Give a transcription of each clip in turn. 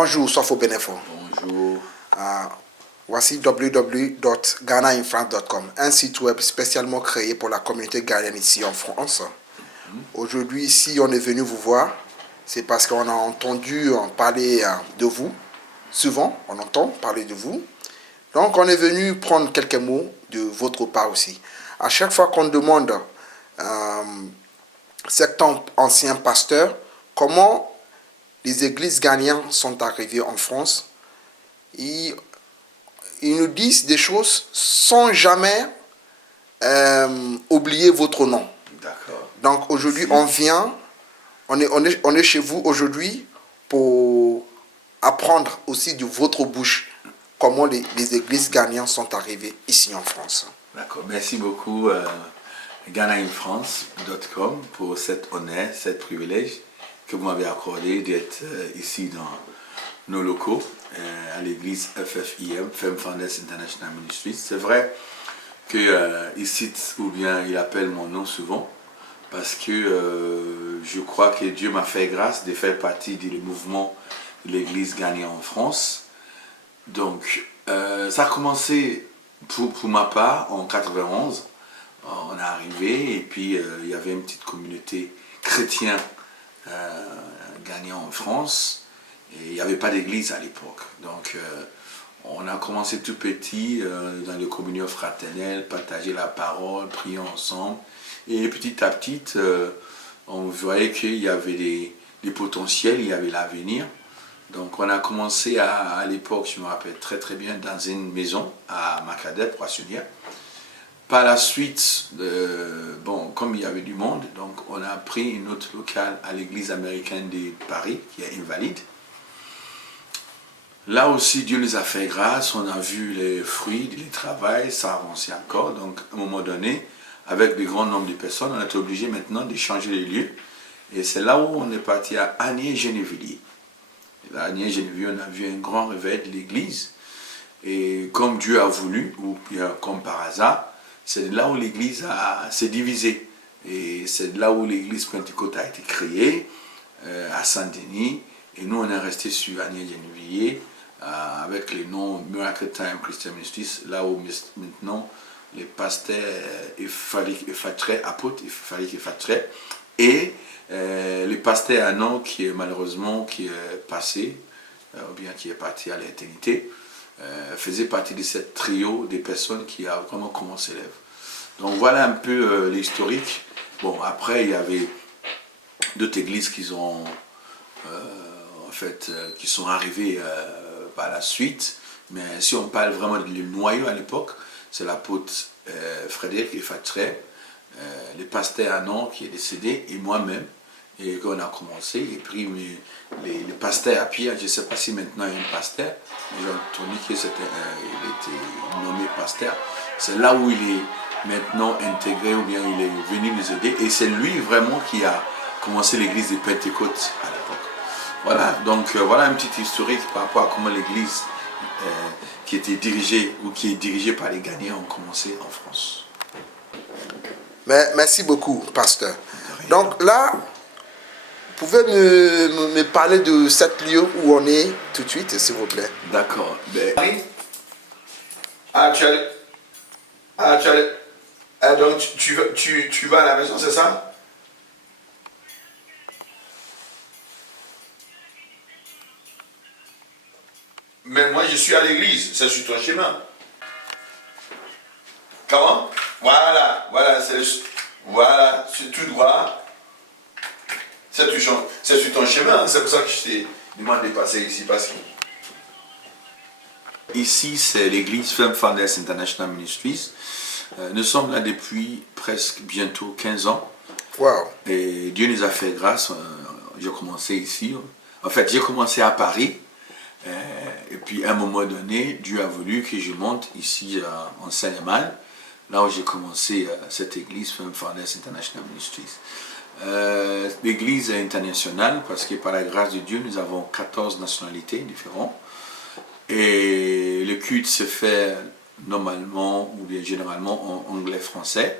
Bonjour, Sofo Benefo. Bonjour. Voici www.ghanainfrance.com, un site web spécialement créé pour la communauté ghanéenne ici en France. Aujourd'hui, ici, on est venu vous voir. C'est parce qu'on a entendu parler de vous. Souvent, on entend parler de vous. Donc, on est venu prendre quelques mots de votre part aussi. À chaque fois qu'on demande certains anciens pasteurs comment les églises ghanéennes sont arrivées en France, ils nous disent des choses sans jamais oublier votre nom. D'accord. Donc aujourd'hui, on vient, on est chez vous aujourd'hui pour apprendre aussi de votre bouche comment les églises ghanéennes sont arrivées ici en France. D'accord. Merci beaucoup ghanainfrance.com pour cet honneur, cet privilège que vous m'avez accordé d'être ici dans nos locaux à l'église FFIM, Femme Founders International Ministries. C'est vrai qu'il cite ou bien il appelle mon nom souvent parce que je crois que Dieu m'a fait grâce de faire partie du mouvement de l'église ghanéenne en France. Donc ça a commencé pour ma part en 91. On est arrivé et puis il y avait une petite communauté chrétienne ghanéenne en France. Et il n'y avait pas d'église à l'époque. Donc, on a commencé tout petit dans les communions fraternelles, partager la parole, prier ensemble. Et petit à petit, on voyait qu'il y avait des potentiels, il y avait l'avenir. Donc, on a commencé à l'époque, je me rappelle très très bien, dans une maison à Macadam, Poissonnière. Par la suite, bon, comme il y avait du monde, donc on a pris une autre locale à l'église américaine de Paris, qui est Invalide. Là aussi, Dieu nous a fait grâce, on a vu les fruits du travail, ça avançait encore. Donc, à un moment donné, avec le grand nombre de personnes, on a été obligé maintenant de changer les lieux. Et c'est là où on est parti à Agnières-Gennevilliers. À Agnières-Gennevilliers, on a vu un grand réveil de l'église. Et comme Dieu a voulu, ou bien comme par hasard, c'est là où l'église s'est divisée. Et c'est là où l'église Pentecôte a été créée, à Saint-Denis. Et nous, on est resté sur Agnières-Gennevilliers. Avec les noms Miracle Time Christian Ministries, là où maintenant les pasteurs apôtres et les pasteurs Anon qui est malheureusement qui est passé, ou bien qui est parti à l'éternité, faisait partie de ce trio des personnes qui a vraiment commencé l'œuvre. Donc voilà un peu l'historique. Bon, après il y avait d'autres églises qui ont qui sont arrivées par la suite, mais si on parle vraiment du noyau à l'époque, c'est l'apôtre Frédéric Effatray, le pasteur Anon qui est décédé, et moi-même, et qu'on a commencé, et puis les pasteurs à Pierre, je ne sais pas si maintenant il y a un pasteur, mais j'ai entendu qu'il était nommé pasteur, c'est là où il est maintenant intégré, ou bien il est venu nous aider, et c'est lui vraiment qui a commencé l'église de Pentecôte à l'époque. Voilà, donc voilà un petit historique par rapport à comment l'église qui était dirigée ou qui est dirigée par les Ghanéens ont commencé en France. Merci beaucoup, pasteur. Donc là, vous pouvez me parler de cet lieu où on est tout de suite, s'il vous plaît. D'accord. Donc tu vas à la maison, c'est ça? Mais moi, je suis à l'église, c'est sur ton chemin. Comment? Voilà, c'est tout droit. C'est sur ton chemin, c'est pour ça que je t'ai demandé de passer ici, parce que... Ici, c'est l'église Femme Founders International Ministries. Nous sommes là depuis presque bientôt 15 ans. Wow. Et Dieu nous a fait grâce. J'ai commencé ici. En fait, j'ai commencé à Paris. Et puis à un moment donné, Dieu a voulu que je monte ici en Seine-et-Marne, là où j'ai commencé cette église Femme Founders International Ministries. L'église est internationale parce que par la grâce de Dieu, nous avons 14 nationalités différentes. Et le culte se fait normalement ou bien généralement en anglais-français.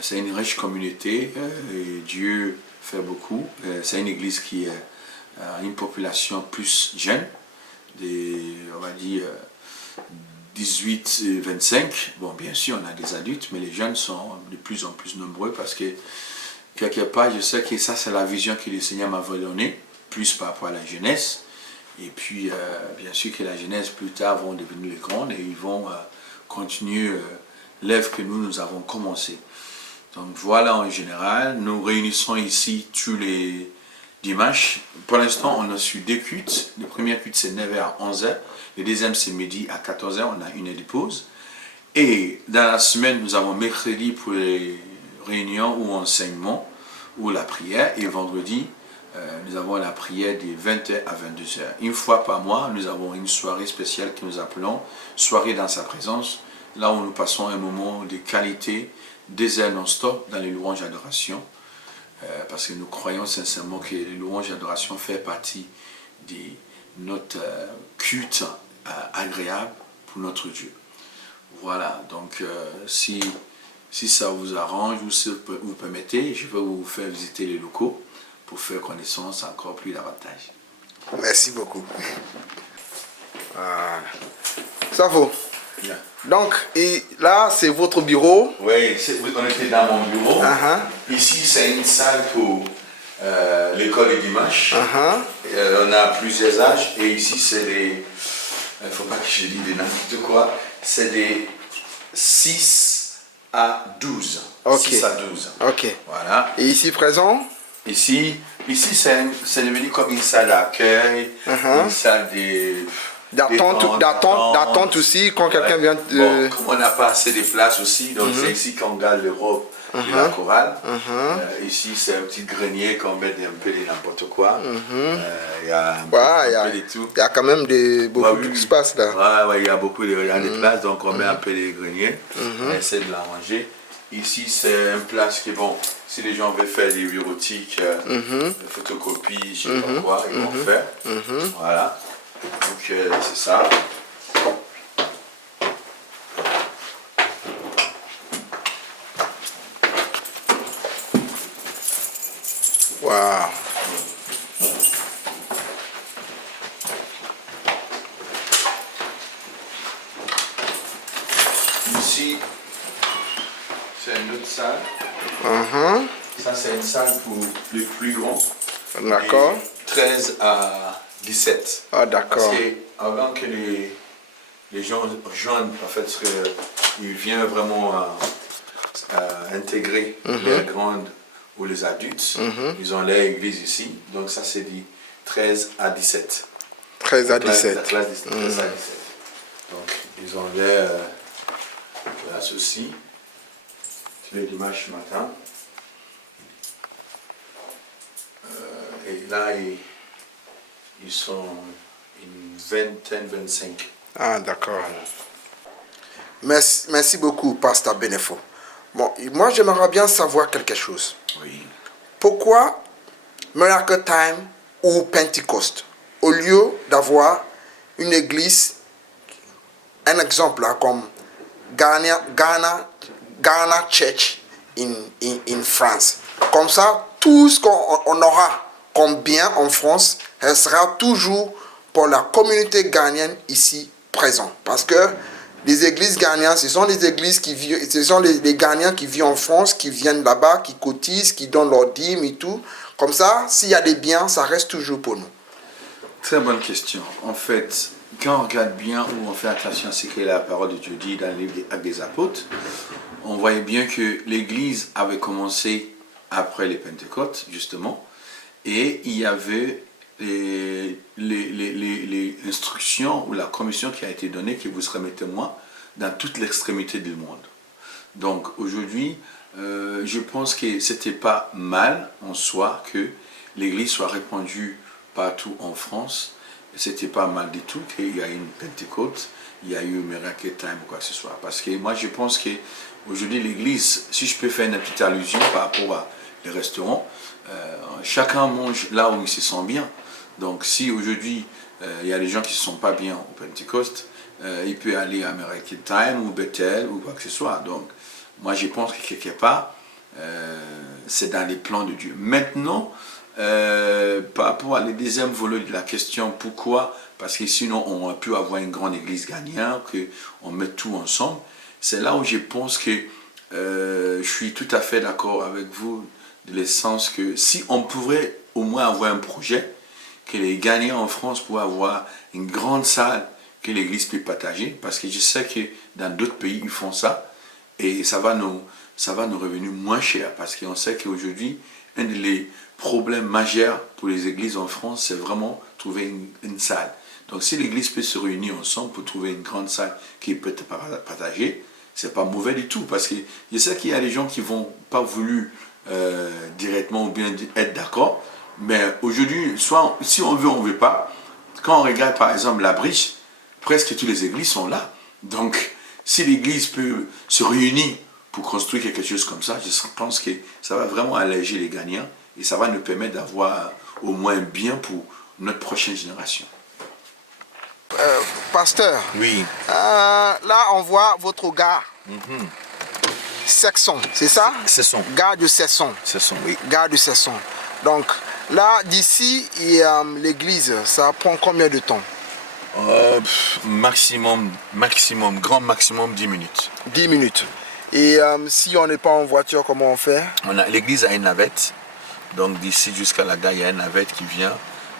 C'est une riche communauté et Dieu fait beaucoup. C'est une église qui est une population plus jeune, on va dire 18-25. Bon, bien sûr, on a des adultes, mais les jeunes sont de plus en plus nombreux parce que quelque part, je sais que ça, c'est la vision que le Seigneur m'avait donnée, plus par rapport à la jeunesse. Et puis, bien sûr que la jeunesse, plus tard, vont devenir les grands et ils vont continuer l'œuvre que nous avons commencé. Donc voilà, en général, nous réunissons ici tous les dimanches. Pour l'instant, on a su 2 cultes. Le premier culte, c'est 9h à 11h. Le deuxième, c'est midi à 14h. On a une heure de pause. Et dans la semaine, nous avons mercredi pour les réunions ou enseignements ou la prière. Et vendredi, nous avons la prière de 20h à 22h. Une fois par mois, nous avons une soirée spéciale que nous appelons Soirée dans sa présence, là où nous passons un moment de qualité, des heures non-stop dans les louanges d'adoration, parce que nous croyons sincèrement que les louanges d'adoration font partie de notre culte agréable pour notre Dieu. Voilà, donc si ça vous arrange ou si vous permettez, je vais vous faire visiter les locaux pour faire connaissance encore plus davantage. Merci beaucoup. Ça vaut. Bien. Donc, et là, c'est votre bureau. Oui, on était dans mon bureau. Ici, c'est une salle pour l'école du dimanche. On a plusieurs âges. Et ici, c'est des... Il ne faut pas que je dise des n'importe quoi. C'est des 6 à 12. Okay. 6 à 12. Ok. Voilà. Et ici présent? Ici c'est devenu comme une salle d'accueil, une salle d'attente aussi, quand quelqu'un vient de... Bon, comme on n'a pas assez de place aussi, donc c'est ici qu'on garde le robe de la chorale. Ici, c'est un petit grenier qu'on met un peu de n'importe quoi. Il y a un peu de tout. Il y a quand même beaucoup d'espace là. Ouais, il y a beaucoup de place, donc on met un peu de grenier. On essaie de l'arranger. Ici, c'est une place qui, bon, si les gens veulent faire des bureautiques, des photocopies, je ne sais pas quoi, ils vont faire. Voilà. Donc, c'est ça. Waouh. Ici, c'est une autre salle. Ça, c'est une salle pour les plus grands. D'accord. 13 à 17. Ah, d'accord. Parce qu'avant que les gens rejoignent, en fait, ils viennent vraiment intégrer les grandes ou les adultes. Ils ont leur église ici. Donc, ça, c'est dit 13 à 17. 13 à 17. La classe 13 à 17. Donc, ils ont leur place aussi. Le dimanche matin. Et là, ils sont une vingtaine, 25. Ah, d'accord. Merci beaucoup, Pasteur Benefo. Bon, moi, j'aimerais bien savoir quelque chose. Oui. Pourquoi Miracle Time ou Pentecost, au lieu d'avoir une église, un exemple là, comme Ghana Church in France. Comme ça, tout ce qu'on aura comme bien en France, elle sera toujours pour la communauté ghanéenne ici présente. Parce que les églises ghanéennes, ce sont les églises qui vivent, ce sont les Ghanéens qui vivent en France, qui viennent là-bas, qui cotisent, qui donnent leurs dîmes et tout. Comme ça, s'il y a des biens, ça reste toujours pour nous. Très bonne question. En fait, quand on regarde bien ou on fait attention à ce que la parole de Dieu dit dans le livre des Actes des Apôtres, on voyait bien que l'Église avait commencé après les Pentecôtes, justement, et il y avait les instructions ou la commission qui a été donnée que vous serez témoin dans toute l'extrémité du monde. Donc aujourd'hui, je pense que c'était pas mal en soi que l'Église soit répandue partout en France. C'était pas mal du tout qu'il y a eu une Pentecôte, il y a eu Miracle Time ou quoi que ce soit. Parce que moi je pense que aujourd'hui l'Église, si je peux faire une petite allusion par rapport à les restaurants, chacun mange là où il se sent bien. Donc si aujourd'hui il y a des gens qui ne se sentent pas bien au Pentecôte, il peut aller à Miracle Time ou Bethel ou quoi que ce soit. Donc moi je pense que quelque part c'est dans les plans de Dieu. Maintenant, Par rapport à le deuxième volet de la question, pourquoi? Parce que sinon, on a pu avoir une grande église gagnante, qu'on met tout ensemble. C'est là où je pense que je suis tout à fait d'accord avec vous, de l'essence que si on pourrait au moins avoir un projet, que les gagnants en France pourraient avoir une grande salle que l'église peut partager, parce que je sais que dans d'autres pays, ils font ça, et ça va nous revenir moins cher, parce qu'on sait qu'aujourd'hui, un des problèmes majeurs pour les églises en France, c'est vraiment trouver une salle. Donc si l'église peut se réunir ensemble pour trouver une grande salle qui peut être partagée, c'est pas mauvais du tout, parce que je sais qu'il y a des gens qui vont pas voulu directement ou bien être d'accord, mais aujourd'hui, soit si on veut pas. Quand on regarde par exemple la Briche, presque toutes les églises sont là. Donc si l'église peut se réunir pour construire quelque chose comme ça, je pense que ça va vraiment alléger les gagnants et ça va nous permettre d'avoir au moins un bien pour notre prochaine génération. Pasteur, Oui. Là on voit votre gare. Cesson, c'est ça? Cesson. Gare de Cesson. Cesson, oui. Gare de Cesson. Donc là, d'ici l'église, ça prend combien de temps? Grand maximum 10 minutes. 10 minutes. Et si on n'est pas en voiture, comment on fait? L'église a une navette. Donc d'ici jusqu'à la gare, il y a une navette qui vient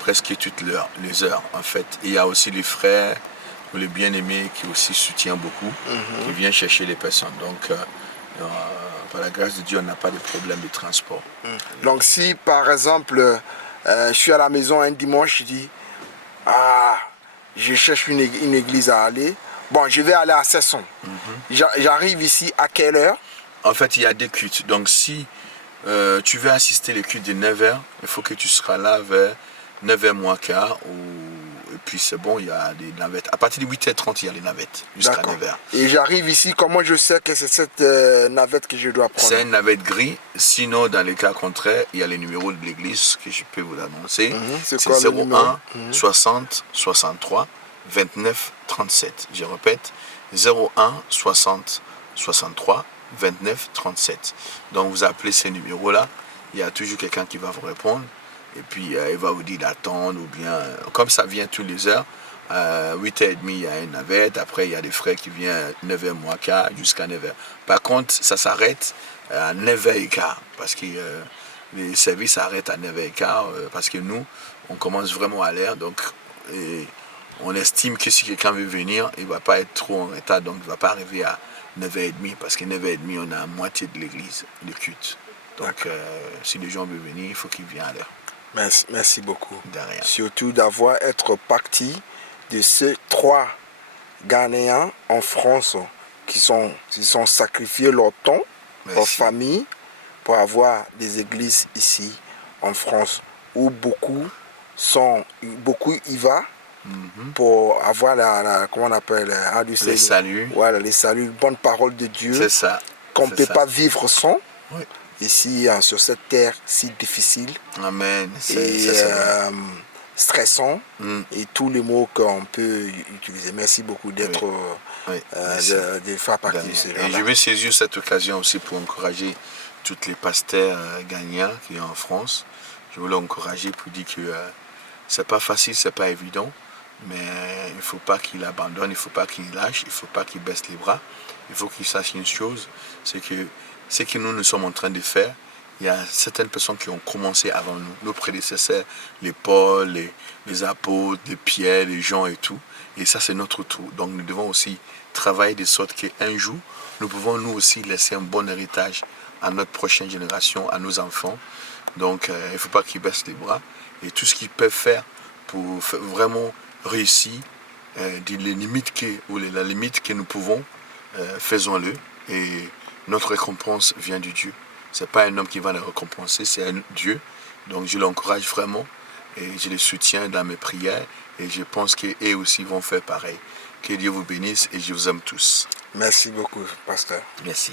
presque toutes les heures en fait. Et il y a aussi les frères ou les bien-aimés qui aussi soutiennent beaucoup, qui viennent chercher les personnes. Donc par la grâce de Dieu, on n'a pas de problème de transport. Donc si par exemple, je suis à la maison un dimanche, je dis, je cherche une église à aller, bon, je vais aller à Cesson. J'arrive ici à quelle heure? En fait, il y a des cultes. Donc si tu veux assister les cultes de 9h, il faut que tu seras là vers 9h moins quart. Et puis c'est bon, il y a des navettes. À partir de 8h30, il y a les navettes jusqu'à 9h. Et j'arrive ici, comment je sais que c'est cette navette que je dois prendre? C'est une navette gris. Sinon, dans les cas contraires, il y a les numéros de l'église que je peux vous annoncer. C'est C'est quoi le numéro? 01 60 63 29 37. Je répète, 01 60 63 29 37. Donc vous appelez ces numéros-là, il y a toujours quelqu'un qui va vous répondre et puis il va vous dire d'attendre ou bien, comme ça vient tous les heures, 8h30 il y a une navette, après il y a des frères qui viennent 9h moins quart jusqu'à 9h. Par contre, ça s'arrête à 9h15 parce que les services s'arrêtent à 9h15 parce que nous, on commence vraiment à l'heure, donc on estime que si quelqu'un veut venir, il ne va pas être trop en retard, donc il ne va pas arriver à 9h30 parce que 9h30 on a la moitié de l'église, de culte. Donc si les gens veulent venir, il faut qu'ils viennent à l'heure. Merci beaucoup. De rien. Surtout d'avoir été partie de ces 3 Ghanéens en France qui sont sacrifiés leur temps, leur famille, pour avoir des églises ici en France où beaucoup y vont pour avoir comment on appelle, les saluts. Voilà, les saluts, bonne parole de Dieu. C'est ça. Qu'on ne peut pas vivre sans. Oui. Ici, sur cette terre si difficile. Amen. Et stressant. Et tous les mots qu'on peut utiliser. Merci beaucoup d'être de faire partie de cela. Et je vais saisir cette occasion aussi pour encourager tous les pasteurs gagnants qui sont en France. Je voulais encourager pour dire que c'est pas facile, c'est pas évident. Mais il ne faut pas qu'il abandonne, il ne faut pas qu'il lâche, il ne faut pas qu'il baisse les bras. Il faut qu'il sache une chose, c'est que ce que nous sommes en train de faire, il y a certaines personnes qui ont commencé avant nous, nos prédécesseurs, les Paul, les apôtres, les Pierre, les Jean et tout. Et ça, c'est notre tour. Donc nous devons aussi travailler de sorte qu'un jour, nous pouvons nous aussi laisser un bon héritage à notre prochaine génération, à nos enfants. Donc il ne faut pas qu'ils baissent les bras. Et tout ce qu'ils peuvent faire pour vraiment réussir, les limites la limite que nous pouvons, faisons-le. Et notre récompense vient de Dieu. Ce n'est pas un homme qui va le récompenser, c'est un Dieu. Donc je l'encourage vraiment et je les soutiens dans mes prières. Et je pense qu'eux aussi vont faire pareil. Que Dieu vous bénisse et je vous aime tous. Merci beaucoup, pasteur. Merci.